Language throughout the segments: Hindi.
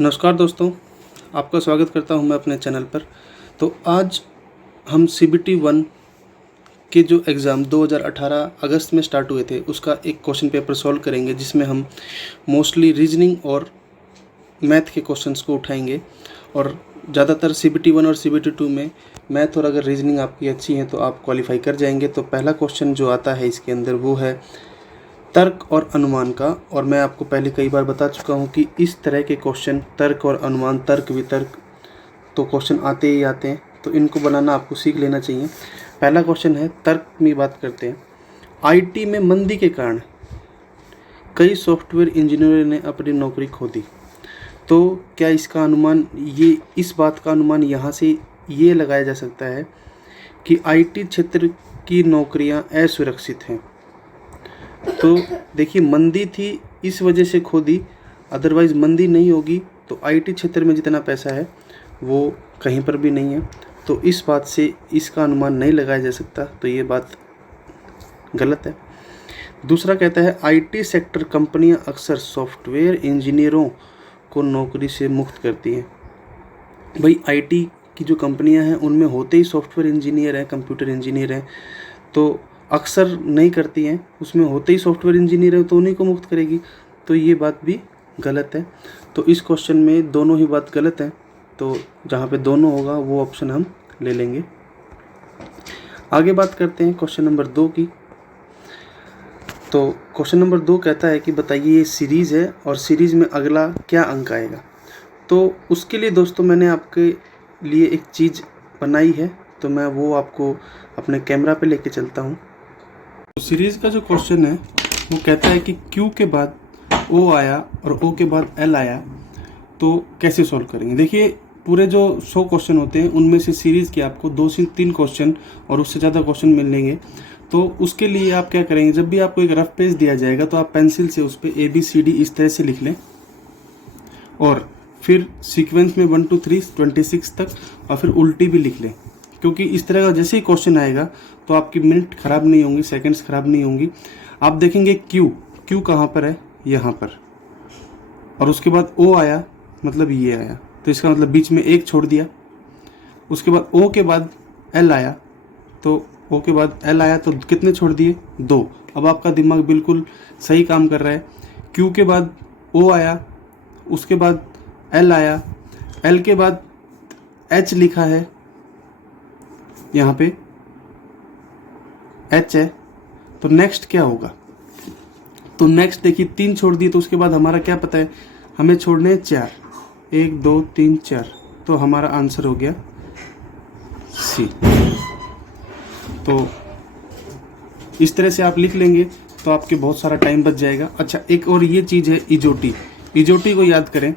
नमस्कार दोस्तों, आपका स्वागत करता हूं मैं अपने चैनल पर। तो आज हम CBT 1 के जो एग्ज़ाम 2018 अगस्त में स्टार्ट हुए थे उसका एक क्वेश्चन पेपर सॉल्व करेंगे, जिसमें हम मोस्टली रीजनिंग और मैथ के क्वेश्चंस को उठाएंगे। और ज़्यादातर CBT 1 और CBT 2 में मैथ और अगर रीजनिंग आपकी अच्छी है तो आप क्वालिफाई कर जाएंगे। तो पहला क्वेश्चन जो आता है इसके अंदर वो है तर्क और अनुमान का। और मैं आपको पहले कई बार बता चुका हूं कि इस तरह के क्वेश्चन तर्क और अनुमान, तर्क वितर्क तो क्वेश्चन आते ही आते हैं, तो इनको बनाना आपको सीख लेना चाहिए। पहला क्वेश्चन है, तर्क में बात करते हैं। IT में मंदी के कारण कई सॉफ्टवेयर इंजीनियरों ने अपनी नौकरी खो दी। तो क्या इसका अनुमान, ये इस बात का अनुमान यहाँ से ये लगाया जा सकता है कि IT क्षेत्र की नौकरियाँ असुरक्षित हैं। तो देखिए, मंदी थी इस वजह से खो दी, अदरवाइज़ मंदी नहीं होगी तो IT क्षेत्र में जितना पैसा है वो कहीं पर भी नहीं है। तो इस बात से इसका अनुमान नहीं लगाया जा सकता, तो ये बात गलत है। दूसरा कहता है, IT सेक्टर कंपनियां अक्सर सॉफ्टवेयर इंजीनियरों को नौकरी से मुक्त करती हैं। भाई, IT की जो कंपनियां हैं उनमें होते ही सॉफ्टवेयर इंजीनियर हैं, कंप्यूटर इंजीनियर हैं, तो अक्सर नहीं करती हैं, उसमें होते ही सॉफ्टवेयर इंजीनियर है तो उन्हीं को मुक्त करेगी। तो ये बात भी गलत है। तो इस क्वेश्चन में दोनों ही बात गलत है, तो जहाँ पे दोनों होगा वो ऑप्शन हम ले लेंगे। आगे बात करते हैं क्वेश्चन नंबर 2 की। तो क्वेश्चन नंबर 2 कहता है कि बताइए, ये सीरीज़ है और सीरीज़ में अगला क्या अंक आएगा। तो उसके लिए दोस्तों मैंने आपके लिए एक चीज़ बनाई है, तो मैं वो आपको अपने कैमरा पे लेके चलता हूँ। सीरीज़ का जो क्वेश्चन है वो कहता है कि Q के बाद O आया और O के बाद L आया, तो कैसे सॉल्व करेंगे। देखिए, पूरे जो 100 क्वेश्चन होते हैं उनमें से सीरीज़ के आपको 2 से 3 क्वेश्चन और उससे ज़्यादा क्वेश्चन मिलेंगे। तो उसके लिए आप क्या करेंगे, जब भी आपको एक रफ पेज दिया जाएगा तो आप पेंसिल से उस पर ABCD इस तरह से लिख लें और फिर सीक्वेंस में 1 2 3 26 तक, और फिर उल्टी भी लिख लें। क्योंकि इस तरह का जैसे ही क्वेश्चन आएगा तो आपकी मिनट ख़राब नहीं होंगी, सेकंड्स ख़राब नहीं होंगी। आप देखेंगे क्यू कहाँ पर है, यहाँ पर, और उसके बाद O आया मतलब ये आया, तो इसका मतलब बीच में एक छोड़ दिया। उसके बाद O के बाद L आया, तो O के बाद L आया तो कितने छोड़ दिए, 2। अब आपका दिमाग बिल्कुल सही काम कर रहा है। Q के बाद O आया, उसके बाद L आया, L के बाद H लिखा है, यहाँ पे H है, तो नेक्स्ट क्या होगा। तो नेक्स्ट देखिए 3 छोड़ दिए, तो उसके बाद हमारा क्या पता है, हमें छोड़ने 4, 1 2 3 4, तो हमारा आंसर हो गया C। तो इस तरह से आप लिख लेंगे तो आपके बहुत सारा टाइम बच जाएगा। अच्छा, एक और ये चीज़ है इजोटी। इजोटी को याद करें,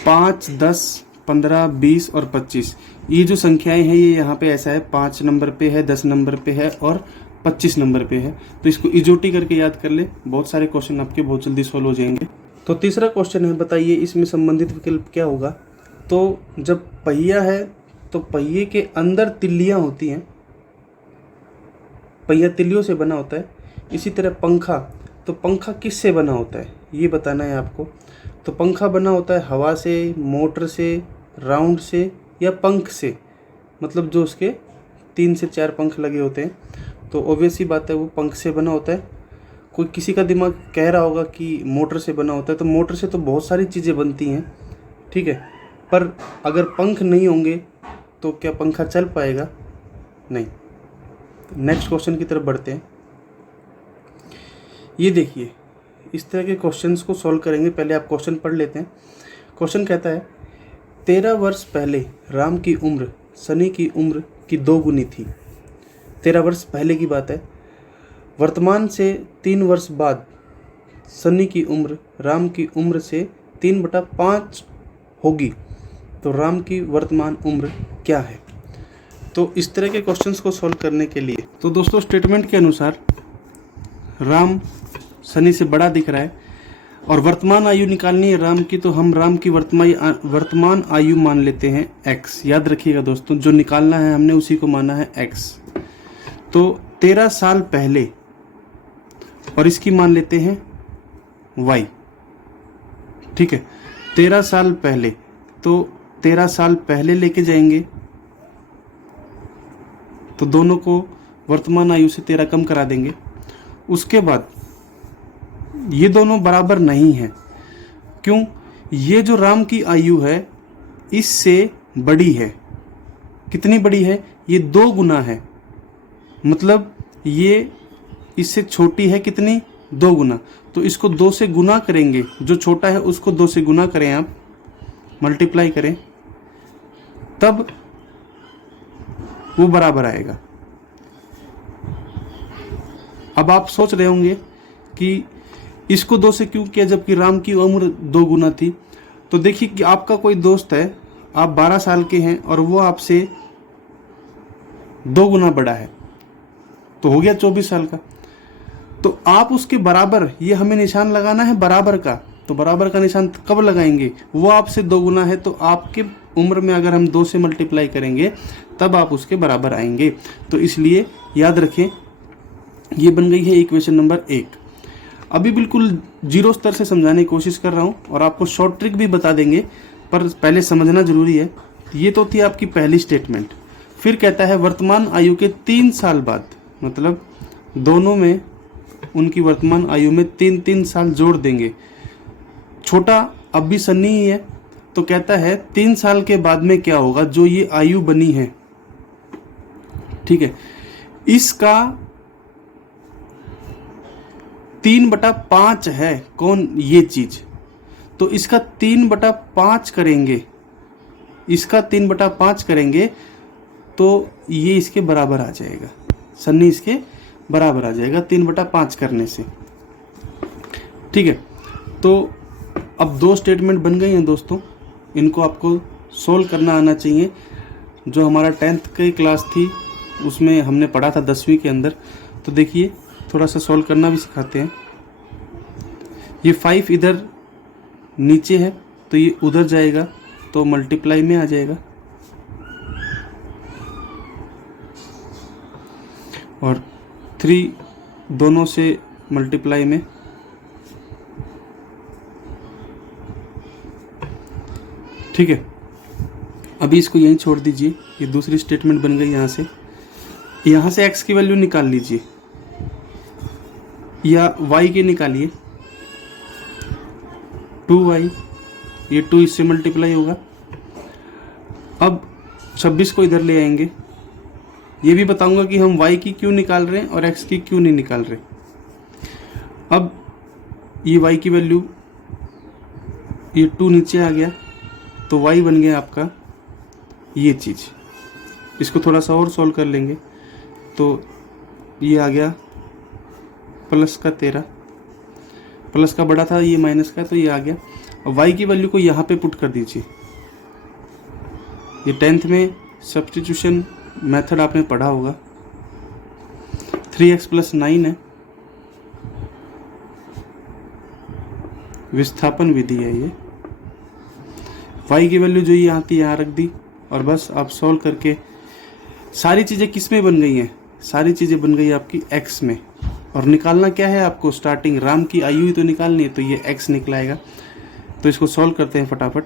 5 10 15 20 और 25, ये जो संख्याएं हैं ये यहाँ पे ऐसा है, 5 नंबर पे है, 10 नंबर पे है और 25 नंबर पे है। तो इसको इजोटी करके याद कर ले, बहुत सारे क्वेश्चन आपके बहुत जल्दी सॉल्व हो जाएंगे। तो तीसरा क्वेश्चन है, बताइए इसमें संबंधित विकल्प क्या होगा। तो जब पहिया है तो पहिए के अंदर तिल्लियाँ होती हैं, पहिया तिल्लियों से बना होता है। इसी तरह पंखा, तो पंखा किससे बना होता है ये बताना है आपको। तो पंखा बना होता है हवा से, मोटर से, राउंड से या पंख से, मतलब जो उसके 3 से 4 पंख लगे होते हैं। तो ऑब्वियस ही बात है वो पंख से बना होता है। कोई किसी का दिमाग कह रहा होगा कि मोटर से बना होता है, तो मोटर से तो बहुत सारी चीज़ें बनती हैं, ठीक है, पर अगर पंख नहीं होंगे तो क्या पंखा चल पाएगा, नहीं। नेक्स्ट क्वेश्चन की तरफ बढ़ते हैं। ये देखिए, इस तरह के क्वेश्चंस को सॉल्व करेंगे। पहले आप क्वेश्चन पढ़ लेते हैं। क्वेश्चन कहता है, 13 वर्ष पहले राम की उम्र शनि की उम्र की 2 गुनी थी। 13 वर्ष पहले की बात है। वर्तमान से 3 वर्ष बाद शनि की उम्र राम की उम्र से 3/5 होगी, तो राम की वर्तमान उम्र क्या है। तो इस तरह के क्वेश्चंस को सॉल्व करने के लिए, तो दोस्तों स्टेटमेंट के अनुसार राम शनि से बड़ा दिख रहा है और वर्तमान आयु निकालनी है राम की, तो हम राम की वर्तमान आयु मान लेते हैं x। याद रखिएगा दोस्तों, जो निकालना है हमने उसी को माना है x। तो 13 साल पहले, और इसकी मान लेते हैं y, ठीक है। 13 साल पहले, तो 13 साल पहले लेके जाएंगे तो दोनों को वर्तमान आयु से 13 कम करा देंगे। उसके बाद ये दोनों बराबर नहीं है। क्यों? ये जो राम की आयु है इससे बड़ी है। कितनी बड़ी है? ये 2 गुना है। मतलब ये इससे छोटी है कितनी? 2 गुना। तो इसको 2 से गुना करेंगे, जो छोटा है उसको 2 से गुना करें, आप मल्टीप्लाई करें, तब वो बराबर आएगा। अब आप सोच रहे होंगे कि इसको 2 से क्यों किया जबकि राम की उम्र 2 गुना थी। तो देखिए कि आपका कोई दोस्त है, आप 12 साल के हैं और वो आपसे 2 गुना बड़ा है, तो हो गया 24 साल का। तो आप उसके बराबर, ये हमें निशान लगाना है बराबर का, तो बराबर का निशान कब लगाएंगे? वो आपसे 2 गुना है, तो आपके उम्र में अगर हम 2 से मल्टीप्लाई करेंगे तब आप उसके बराबर आएंगे। तो इसलिए याद रखें, ये बन गई है इक्वेशन नंबर 1। अभी बिल्कुल 0 स्तर से समझाने की कोशिश कर रहा हूँ और आपको शॉर्ट ट्रिक भी बता देंगे, पर पहले समझना जरूरी है। ये तो थी आपकी पहली स्टेटमेंट। फिर कहता है वर्तमान आयु के 3 साल बाद, मतलब दोनों में उनकी वर्तमान आयु में 3-3 साल जोड़ देंगे। छोटा अब भी सन्नी ही है, तो कहता है 3 साल के बाद में क्या होगा, जो ये आयु बनी है, ठीक है, इसका 3/5 है। कौन? ये चीज। तो इसका 3/5 करेंगे, इसका 3/5 करेंगे तो ये इसके बराबर आ जाएगा, सन्नी इसके बराबर आ जाएगा 3/5 करने से, ठीक है। तो अब 2 स्टेटमेंट बन गई हैं दोस्तों, इनको आपको सोल्व करना आना चाहिए। जो हमारा 10th की क्लास थी उसमें हमने पढ़ा था 10वीं के अंदर। तो देखिए थोड़ा सा सोल्व करना भी सिखाते हैं। ये 5 इधर नीचे है तो ये उधर जाएगा, तो मल्टीप्लाई में आ जाएगा, और 3 दोनों से मल्टीप्लाई में, ठीक है। अभी इसको यहीं छोड़ दीजिए, ये दूसरी स्टेटमेंट बन गई। यहाँ से x की वैल्यू निकाल लीजिए या y के निकालिए, 2y, ये 2 इससे मल्टीप्लाई होगा। अब 26 को इधर ले आएंगे। ये भी बताऊंगा कि हम y की क्यों निकाल रहे हैं और x की क्यों नहीं निकाल रहे। अब ये y की वैल्यू, ये 2 नीचे आ गया तो y बन गया आपका ये चीज़। इसको थोड़ा सा और सॉल्व कर लेंगे तो ये आ गया प्लस का 13, प्लस का बड़ा था, ये माइनस का, तो ये आ गया। अब y की वैल्यू को यहाँ पे पुट कर दीजिए। ये 10th में सब्स्टिट्यूशन मेथड आपने पढ़ा होगा। 3x + 9 है, विस्थापन विधि है ये। y की वैल्यू जो यहाँ थी यहाँ रख दी, और बस आप सॉल्व करके सारी चीज़ें किस में बन गई हैं? सारी चीज़ें बन गई आपकी x में। और निकालना क्या है आपको? स्टार्टिंग राम की आयु ही तो निकालनी है, तो ये x निकलाएगा। तो इसको सॉल्व करते हैं फटाफट।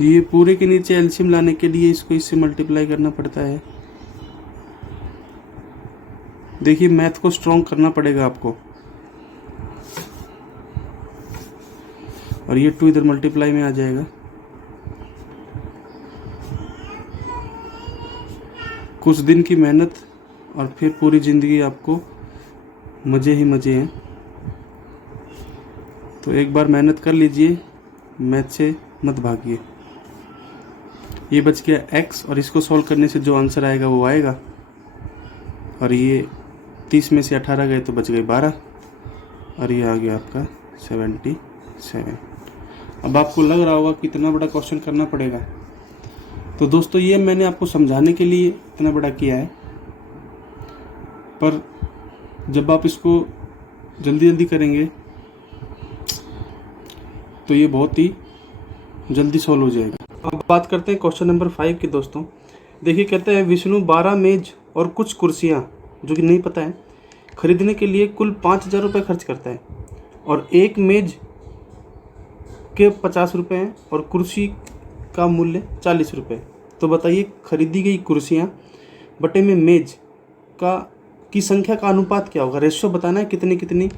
ये पूरे के नीचे एलसीएम लाने के लिए इसको इससे मल्टीप्लाई करना पड़ता है। देखिए मैथ को स्ट्रॉन्ग करना पड़ेगा आपको। और ये 2 इधर मल्टीप्लाई में आ जाएगा। कुछ दिन की मेहनत और फिर पूरी ज़िंदगी आपको मज़े ही मज़े हैं। तो एक बार मेहनत कर लीजिए, मैथ से मत भागिए। ये बच गया x, और इसको सॉल्व करने से जो आंसर आएगा वो आएगा। और ये 30 में से 18 गए तो बच गए 12, और ये आ गया आपका 77। अब आपको लग रहा होगा कितना बड़ा क्वेश्चन करना पड़ेगा। तो दोस्तों ये मैंने आपको समझाने के लिए इतना बड़ा किया है, पर जब आप इसको जल्दी जल्दी करेंगे तो ये बहुत ही जल्दी सॉल्व हो जाएगा। बात करते हैं क्वेश्चन नंबर 5 की दोस्तों। देखिए कहते हैं विष्णु 12 मेज और कुछ कुर्सियाँ, जो कि नहीं पता है, खरीदने के लिए कुल 5,000 रुपये खर्च करता है और एक मेज के 50 रुपये हैं और कुर्सी का मूल्य 40 रुपये। तो बताइए खरीदी गई कुर्सियाँ बटे में मेज की संख्या का अनुपात क्या होगा। रेशियो बताना है, कितनी कितनी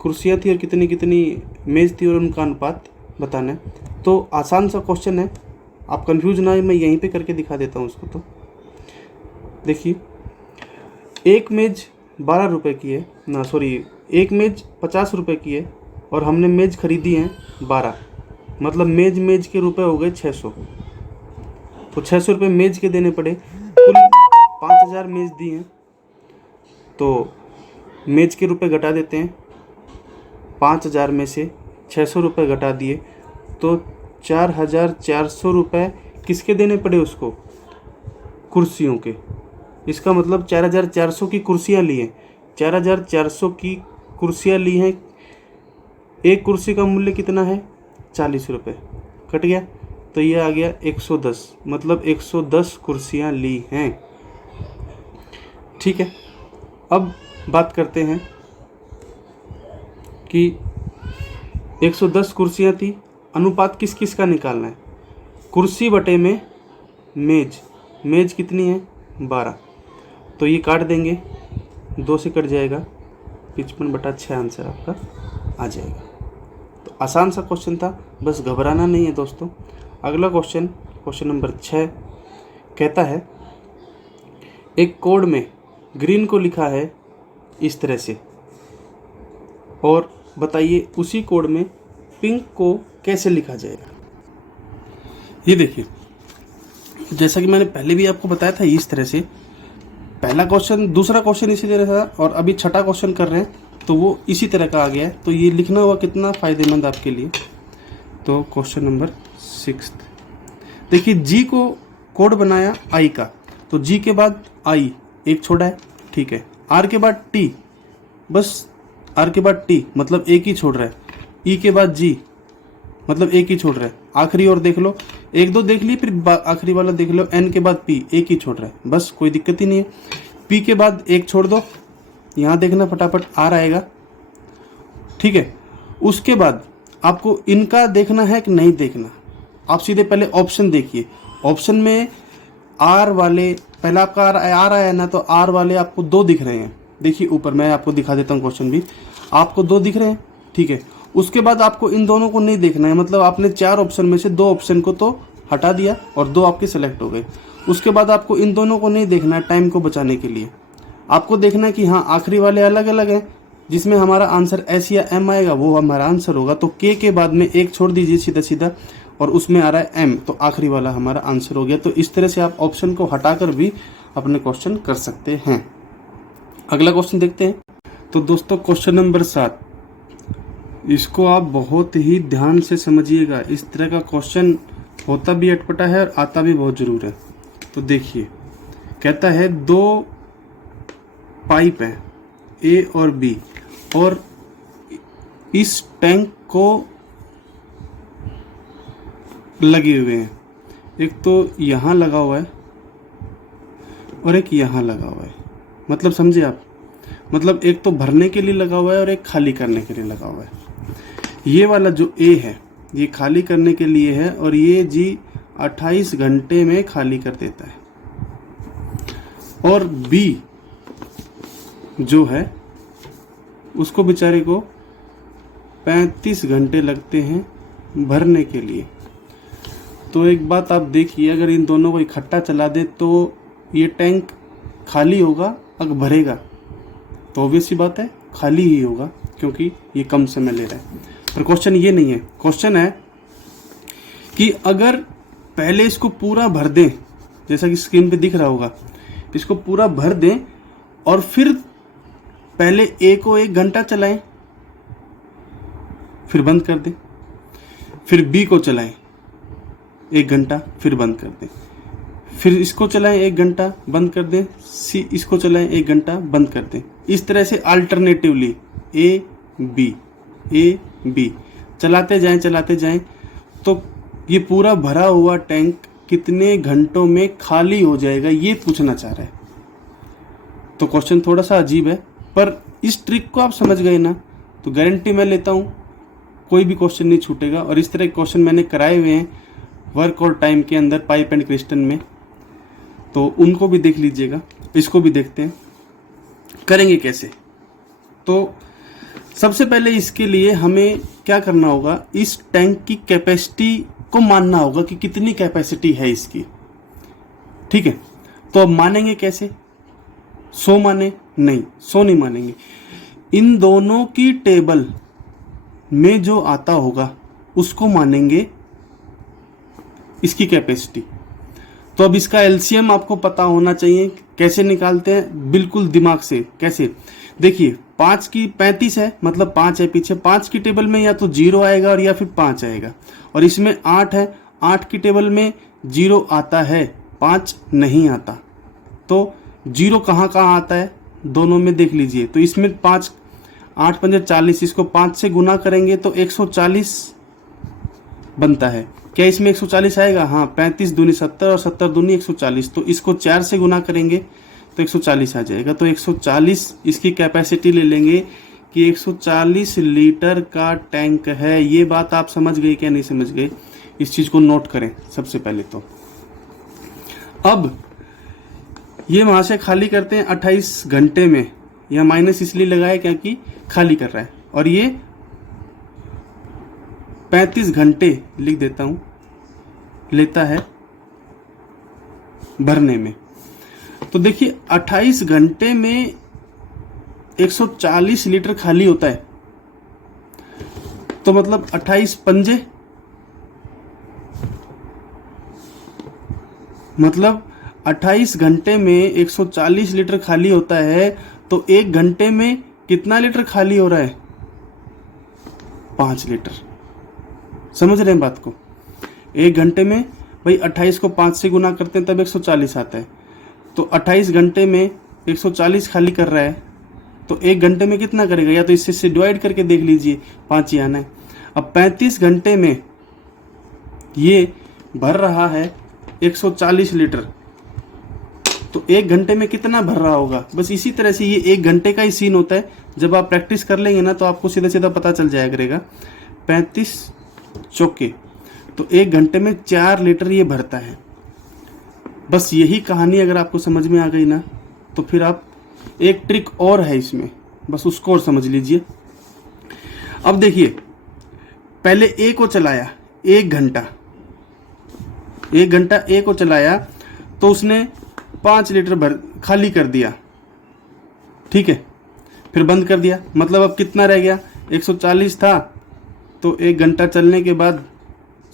कुर्सियाँ थी और कितनी कितनी मेज थी और उनका अनुपात बताना है। तो आसान सा क्वेश्चन है, आप कंफ्यूज ना हो, मैं यहीं पे करके दिखा देता हूँ उसको। तो देखिए एक मेज 12 रुपये की है ना, सॉरी, एक मेज 50 रुपये की है और हमने मेज खरीदी हैं 12, मतलब मेज के रुपए हो गए 600। तो 600 रुपये मेज के देने पड़े, कुल 5,000 मेज दी हैं। तो मेज के रुपए घटा देते हैं, 5,000 में से 600 रुपये घटा दिए तो 4,400 रुपये किसके देने पड़े उसको, कुर्सियों के। इसका मतलब 4,400 की कुर्सियाँ ली हैं, 4,400 की कुर्सियाँ ली हैं। एक कुर्सी का मूल्य कितना है, 40 रुपये, कट गया तो ये आ गया 110, मतलब 110 कुर्सियाँ ली हैं। ठीक है, अब बात करते हैं कि 110 कुर्सियाँ थी, अनुपात किस किस का निकालना है। कुर्सी बटे में मेज कितनी है, 12, तो ये काट देंगे, 2 से कट जाएगा, 55/6 आंसर आपका आ जाएगा। तो आसान सा क्वेश्चन था, बस घबराना नहीं है दोस्तों। अगला क्वेश्चन नंबर 6 कहता है एक कोड में ग्रीन को लिखा है इस तरह से, और बताइए उसी कोड में पिंक को कैसे लिखा जाएगा। ये देखिए, जैसा कि मैंने पहले भी आपको बताया था, इस तरह से पहला क्वेश्चन, दूसरा क्वेश्चन इसी तरह था और अभी छठा क्वेश्चन कर रहे हैं तो वो इसी तरह का आ गया है। तो ये लिखना हुआ कितना फ़ायदेमंद आपके लिए। तो क्वेश्चन नंबर 6 देखिए, जी को कोड बनाया आई का, तो जी के बाद आई एक छोड़ा है, ठीक है। आर के बाद टी, बस आर के बाद टी मतलब एक ही छोड़ रहा है। ई के बाद जी मतलब एक ही छोड़ रहा है। आखिरी और देख लो, 1-2 देख ली, फिर आखिरी वाला देख लो। एन के बाद पी एक ही छोड़ रहा है, बस कोई दिक्कत ही नहीं है। पी के बाद एक छोड़ दो, यहाँ देखना फटाफट आर आएगा, ठीक है। उसके बाद आपको इनका देखना है कि नहीं देखना, आप सीधे पहले ऑप्शन देखिए। ऑप्शन में आर वाले, पहला आपका आर आया ना, तो आर वाले आपको 2 दिख रहे हैं। देखिए ऊपर मैं आपको दिखा देता हूँ, क्वेश्चन भी आपको 2 दिख रहे हैं, ठीक है। उसके बाद आपको इन दोनों को नहीं देखना है, मतलब आपने 4 ऑप्शन में से 2 ऑप्शन को तो हटा दिया और 2 आपके सेलेक्ट हो गए। उसके बाद आपको इन दोनों को नहीं देखना है, टाइम को बचाने के लिए आपको देखना है कि हाँ आखिरी वाले अलग अलग हैं, जिसमें हमारा आंसर एस या एम आएगा वो हमारा आंसर होगा। तो के बाद में एक छोड़ दीजिए सीधा सीधा, और उसमें आ रहा है एम, तो आखिरी वाला हमारा आंसर हो गया। तो इस तरह से आप ऑप्शन को हटाकर भी अपने क्वेश्चन कर सकते हैं। अगला क्वेश्चन देखते हैं। तो दोस्तों क्वेश्चन नंबर 7, इसको आप बहुत ही ध्यान से समझिएगा। इस तरह का क्वेश्चन होता भी अटपटा है और आता भी बहुत जरूर है। तो देखिए, कहता है 2 पाइप हैं ए और बी, और इस टैंक को लगे हुए हैं, एक तो यहाँ लगा हुआ है और एक यहाँ लगा हुआ है। मतलब समझे आप, मतलब एक तो भरने के लिए लगा हुआ है और एक खाली करने के लिए लगा हुआ है। ये वाला जो ए है ये खाली करने के लिए है, और ये जी 28 घंटे में खाली कर देता है, और बी जो है उसको बेचारे को 35 घंटे लगते हैं भरने के लिए। तो एक बात आप देखिए, अगर इन दोनों को इकट्ठा चला दे तो ये टैंक खाली होगा, अगर भरेगा तो ऑब्वियस सी बात है खाली ही होगा, क्योंकि ये कम समय ले रहा है। पर क्वेश्चन ये नहीं है, क्वेश्चन है कि अगर पहले इसको पूरा भर दें, जैसा कि स्क्रीन पे दिख रहा होगा, इसको पूरा भर दें और फिर पहले ए को 1 घंटा चलाएं, फिर बंद कर दें, फिर बी को चलाएं 1 घंटा, फिर बंद कर दें, फिर इसको चलाएं 1 घंटा, बंद कर दें, सी इसको चलाएं 1 घंटा, बंद कर दें। इस तरह से अल्टरनेटिवली ए बी चलाते जाएं तो ये पूरा भरा हुआ टैंक कितने घंटों में खाली हो जाएगा, ये पूछना चाह रहा है। तो क्वेश्चन थोड़ा सा अजीब है, पर इस ट्रिक को आप समझ गए ना तो गारंटी मैं लेता हूँ कोई भी क्वेश्चन नहीं छूटेगा। और इस तरह के क्वेश्चन मैंने कराए हुए हैं वर्क और टाइम के अंदर पाइप एंड क्रिस्टन में, तो उनको भी देख लीजिएगा। इसको भी देखते हैं करेंगे कैसे। तो सबसे पहले इसके लिए हमें क्या करना होगा, इस टैंक की कैपेसिटी को मानना होगा कि कितनी कैपेसिटी है इसकी। ठीक है, तो अब मानेंगे कैसे? 100 माने? नहीं, 100 नहीं मानेंगे। इन दोनों की टेबल में जो आता होगा उसको मानेंगे इसकी कैपेसिटी। तो अब इसका एलसीएम आपको पता होना चाहिए। कैसे निकालते हैं? बिल्कुल दिमाग से। कैसे? देखिए, 5 की 35 है, मतलब 5 है पीछे। 5 की टेबल में या तो 0 आएगा और या फिर 5 आएगा। और इसमें 8 है, 8 की टेबल में 0 आता है, 5 नहीं आता। तो 0 कहाँ कहाँ आता है दोनों में देख लीजिए। तो इसमें 5, 8 पंजे 40, इसको 5 से गुना करेंगे तो 140 बनता है। क्या इसमें 140 आएगा? हाँ, 35 दूनी 70 और 70 दूनी 140। तो इसको 4 से गुना करेंगे तो 140 आ जाएगा। तो 140 इसकी कैपेसिटी ले लेंगे कि 140 लीटर का टैंक है। ये बात आप समझ गए क्या नहीं समझ गए? इस चीज को नोट करें सबसे पहले। तो अब ये वहां से खाली करते हैं 28 घंटे में। यह माइनस इसलिए लगाया क्योंकि खाली कर रहा है। और ये 35 घंटे लिख देता हूं लेता है भरने में। तो देखिए 28 घंटे में 140 लीटर खाली होता है। तो मतलब 28 पंजे, मतलब 28 घंटे में 140 लीटर खाली होता है। तो 1 घंटे में कितना लीटर खाली हो रहा है? 5 लीटर। समझ रहे हैं बात को? 1 घंटे में भाई 28 को 5 से गुना करते हैं तब 140 आता है। तो 28 घंटे में 140 खाली कर रहा है, तो 1 घंटे में कितना करेगा? या तो इससे डिवाइड करके देख लीजिए, 5 ही आना है। अब 35 घंटे में ये भर रहा है 140 लीटर, तो 1 घंटे में कितना भर रहा होगा? बस इसी तरह से ये 1 घंटे का ही सीन होता है। जब आप प्रैक्टिस कर लेंगे ना तो आपको सीधा सीधा पता चल जाया करेगा। 35 चौके, तो 1 घंटे में 4 लीटर ये भरता है। बस यही कहानी अगर आपको समझ में आ गई ना तो फिर आप, एक ट्रिक और है इसमें, बस उसको और समझ लीजिए। अब देखिए, पहले ए को चलाया 1 घंटा, 1 घंटा ए को चलाया तो उसने 5 लीटर भर खाली कर दिया। ठीक है, फिर बंद कर दिया। मतलब अब कितना रह गया? 140 था, तो 1 घंटा चलने के बाद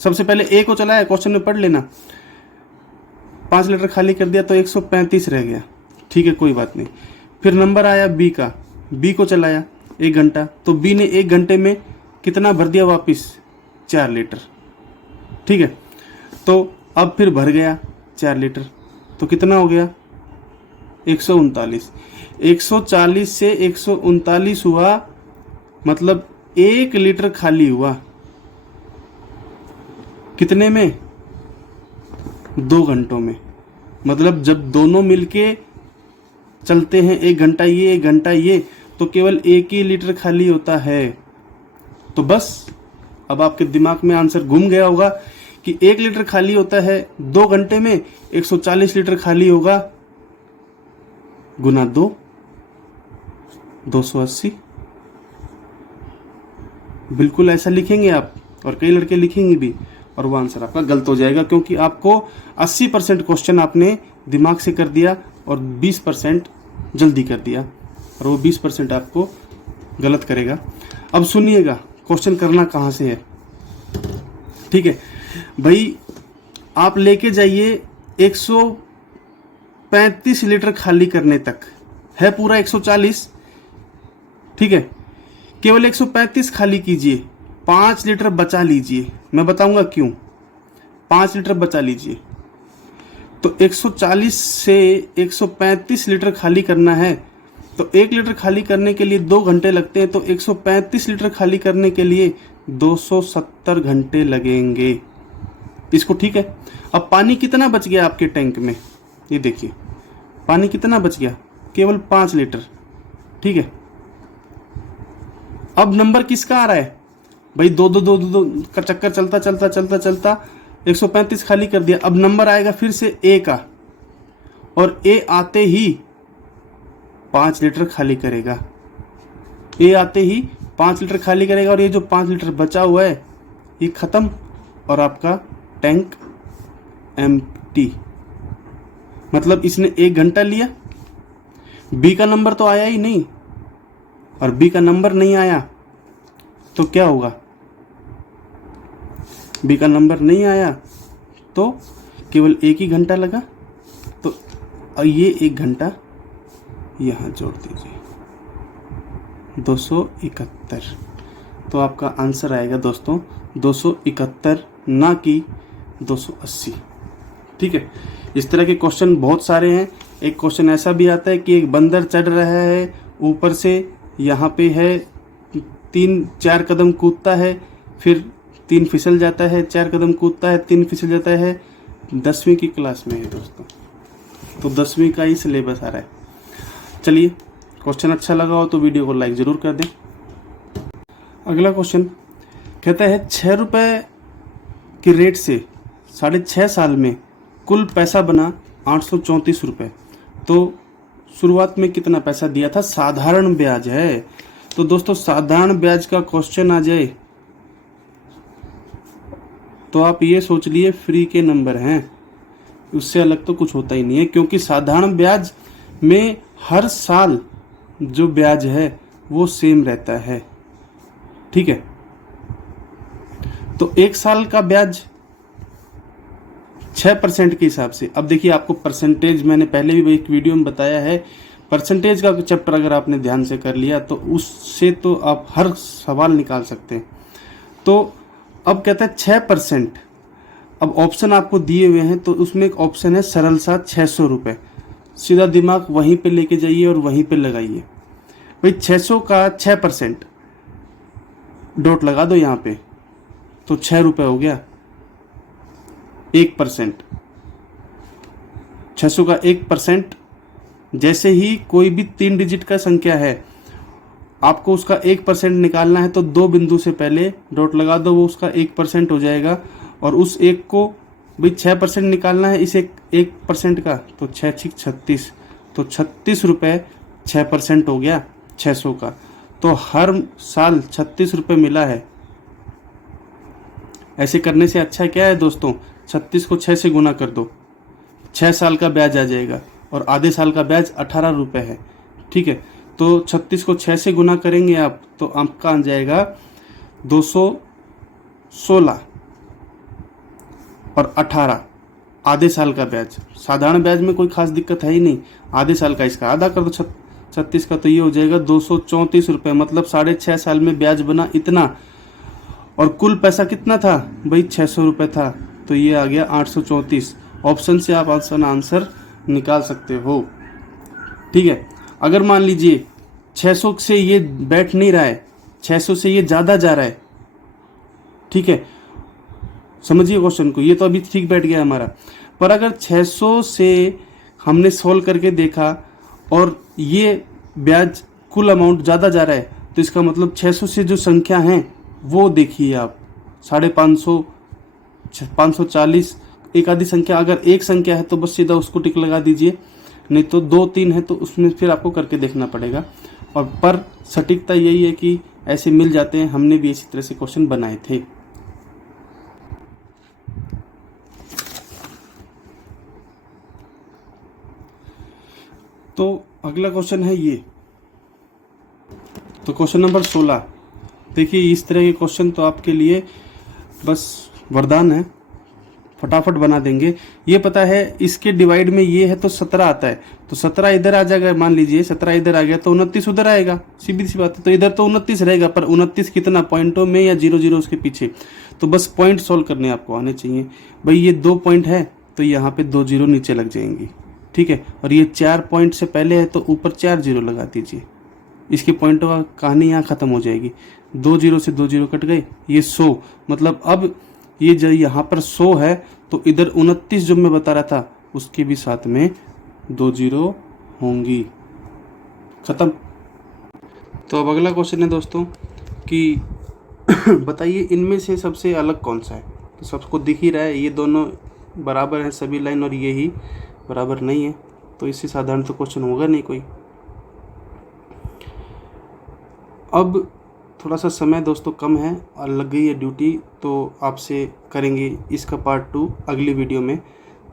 सबसे पहले ए को चलाया, क्वेश्चन में पढ़ लेना, 5 लीटर खाली कर दिया तो 135 रह गया। ठीक है, कोई बात नहीं। फिर नंबर आया बी का, बी को चलाया 1 घंटा, तो बी ने 1 घंटे में कितना भर दिया वापिस? 4 लीटर। ठीक है, तो अब फिर भर गया 4 लीटर, तो कितना हो गया? 139। 140 से 139 हुआ, मतलब 1 लीटर खाली हुआ। कितने में? 2 घंटों में। मतलब जब दोनों मिलके चलते हैं, 1 घंटा ये 1 घंटा ये, तो केवल 1 ही लीटर खाली होता है। तो बस अब आपके दिमाग में आंसर घूम गया होगा कि 1 लीटर खाली होता है 2 घंटे में, 140 लीटर खाली होगा गुना 2, 280। बिल्कुल ऐसा लिखेंगे आप, और कई लड़के लिखेंगे भी, और वो आंसर आपका गलत हो जाएगा, क्योंकि आपको 80% क्वेश्चन आपने दिमाग से कर दिया और 20% जल्दी कर दिया, और वो 20% आपको गलत करेगा। अब सुनिएगा क्वेश्चन करना कहाँ से है। ठीक है भाई, आप लेके जाइए 135 लीटर खाली करने तक, है पूरा 140। ठीक है, केवल 135 खाली कीजिए, 5 लीटर बचा लीजिए। मैं बताऊंगा क्यों। 5 लीटर बचा लीजिए, तो 140 से 135 लीटर खाली करना है, तो 1 लीटर खाली करने के लिए 2 घंटे लगते हैं, तो 135 लीटर खाली करने के लिए 270 घंटे लगेंगे। इसको, ठीक है। अब पानी कितना बच गया आपके टैंक में, ये देखिए पानी कितना बच गया, केवल 5 लीटर, ठीक है। अब नंबर किसका आ रहा है भाई, दो दो दो दो, दो का चक्कर चलता चलता चलता चलता 135 खाली कर दिया। अब नंबर आएगा फिर से ए का, और ए आते ही 5 लीटर खाली करेगा, ए आते ही 5 लीटर खाली करेगा, और ये जो 5 लीटर बचा हुआ है ये खत्म, और आपका टैंक एम्प्टी। मतलब इसने 1 घंटा लिया, बी का नंबर तो आया ही नहीं, और बी का नंबर नहीं आया तो क्या होगा, बी का नंबर नहीं आया तो केवल 1 ही घंटा लगा, तो ये 1 घंटा यहाँ जोड़ दीजिए, 271। तो आपका आंसर आएगा दोस्तों 271, ना कि 280, ठीक है। इस तरह के क्वेश्चन बहुत सारे हैं। एक क्वेश्चन ऐसा भी आता है कि एक बंदर चढ़ रहा है ऊपर से, यहाँ पे है 3-4 कदम कूदता है, फिर 3 फिसल जाता है, 4 कदम कूदता है, 3 फिसल जाता है। 10वीं की क्लास में है दोस्तों, तो 10वीं का ही सिलेबस आ रहा है। चलिए, क्वेश्चन अच्छा लगा हो तो वीडियो को लाइक ज़रूर कर दें। अगला क्वेश्चन कहता है 6 रुपये के रेट से 6.5 साल में कुल पैसा बना 834 रुपये। तो शुरुआत में कितना पैसा दिया था, साधारण ब्याज है। तो दोस्तों साधारण ब्याज का क्वेश्चन आ जाए तो आप ये सोच लिए फ्री के नंबर हैं, उससे अलग तो कुछ होता ही नहीं है, क्योंकि साधारण ब्याज में हर साल जो ब्याज है वो सेम रहता है, ठीक है। तो 1 साल का ब्याज 6% के हिसाब से। अब देखिए आपको परसेंटेज मैंने पहले भी एक वीडियो में बताया है, परसेंटेज का चैप्टर अगर आपने ध्यान से कर लिया तो उससे तो आप हर सवाल निकाल सकते हैं। तो अब कहता है 6%। अब ऑप्शन आपको दिए हुए हैं, तो उसमें एक ऑप्शन है सरल सा 600 रुपये। सीधा दिमाग वहीं पे लेके जाइए और वहीं पे लगाइए भाई। 600 का 6%, डॉट लगा दो यहाँ पे, तो 6 रुपये हो गया। 1%, 600 का 1%, जैसे ही कोई भी 3 डिजिट का संख्या है आपको उसका 1% निकालना है, तो 2 बिंदु से पहले डॉट लगा दो, वो उसका 1% हो जाएगा। और उस एक को भाई 6% निकालना है इस 1% का, तो 6×6 = 36, तो 36 रुपये 6% हो गया 600 का। तो हर साल 36 रुपये मिला है। ऐसे करने से अच्छा क्या है दोस्तों, 36 को 6 से गुना कर दो, 6 साल का ब्याज आ जाएगा, और आधे साल का ब्याज 18 रुपये है, ठीक है। तो 36 को 6 से गुना करेंगे आप, तो आपका आ जाएगा 216, और 18 आधे साल का ब्याज। साधारण ब्याज में कोई खास दिक्कत है ही नहीं, आधे साल का इसका आधा कर दो 36 का, तो ये हो जाएगा 234 रुपये। मतलब 6.5 साल में ब्याज बना इतना, और कुल पैसा कितना था भाई 600 रुपये था, तो ये आ गया 834। ऑप्शन से आप आंसर निकाल सकते हो, ठीक है। अगर मान लीजिए 600 से ये बैठ नहीं रहा है, 600 से ये ज़्यादा जा रहा है, ठीक है, समझिए क्वेश्चन को, ये तो अभी ठीक बैठ गया हमारा। पर अगर 600 से हमने सोल्व करके देखा और ये ब्याज कुल अमाउंट ज़्यादा जा रहा है, तो इसका मतलब 600 से जो संख्या है वो देखिए आप, 550, 540, एक आधी संख्या। अगर एक संख्या है तो बस सीधा उसको टिक लगा दीजिए, नहीं तो 2-3 है तो उसमें फिर आपको करके देखना पड़ेगा। और पर सटीकता यही है कि ऐसे मिल जाते हैं, हमने भी इसी तरह से क्वेश्चन बनाए थे। तो अगला क्वेश्चन है ये, तो क्वेश्चन नंबर 16। देखिए इस तरह के क्वेश्चन तो आपके लिए बस वरदान है, फटाफट बना देंगे। ये पता है इसके डिवाइड में ये है तो 17 आता है, तो 17 इधर आ जाएगा। मान लीजिए 17 इधर आ गया तो 29 उधर आएगा, सीधी सी बात है। तो इधर तो 29 रहेगा, पर 29 कितना, पॉइंटों में या 0 उसके पीछे। तो बस पॉइंट सोल्व करने आपको आने चाहिए भाई। ये 2 पॉइंट है तो यहाँ पे 2 0 नीचे लग जाएंगी, ठीक है। और ये 4 पॉइंट से पहले है तो ऊपर 4 0 लगा दीजिए। इसके पॉइंटों का कहानी यहाँ खत्म हो जाएगी। 2 0 से 2 0 कट गए, ये 100। मतलब अब ये जो यहाँ पर 100 है तो इधर 29 जो मैं बता रहा था उसके भी साथ में 2 जीरो होंगी। ख़त्म। तो अब अगला क्वेश्चन है दोस्तों कि बताइए इनमें से सबसे अलग कौन सा है। तो सबको दिख ही रहा है ये दोनों बराबर हैं सभी लाइन और ये ही बराबर नहीं है, तो इससे साधारण तो क्वेश्चन होगा नहीं कोई। अब थोड़ा सा समय दोस्तों कम है और लग गई है ड्यूटी, तो आपसे करेंगे इसका पार्ट 2 अगली वीडियो में।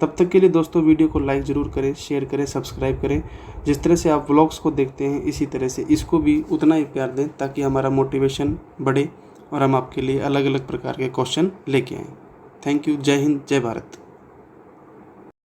तब तक के लिए दोस्तों वीडियो को लाइक ज़रूर करें, शेयर करें, सब्सक्राइब करें। जिस तरह से आप व्लॉग्स को देखते हैं इसी तरह से इसको भी उतना ही प्यार दें ताकि हमारा मोटिवेशन बढ़े और हम आपके लिए अलग अलग प्रकार के क्वेश्चन लेके आएँ। Thank you. जय हिंद, जय भारत।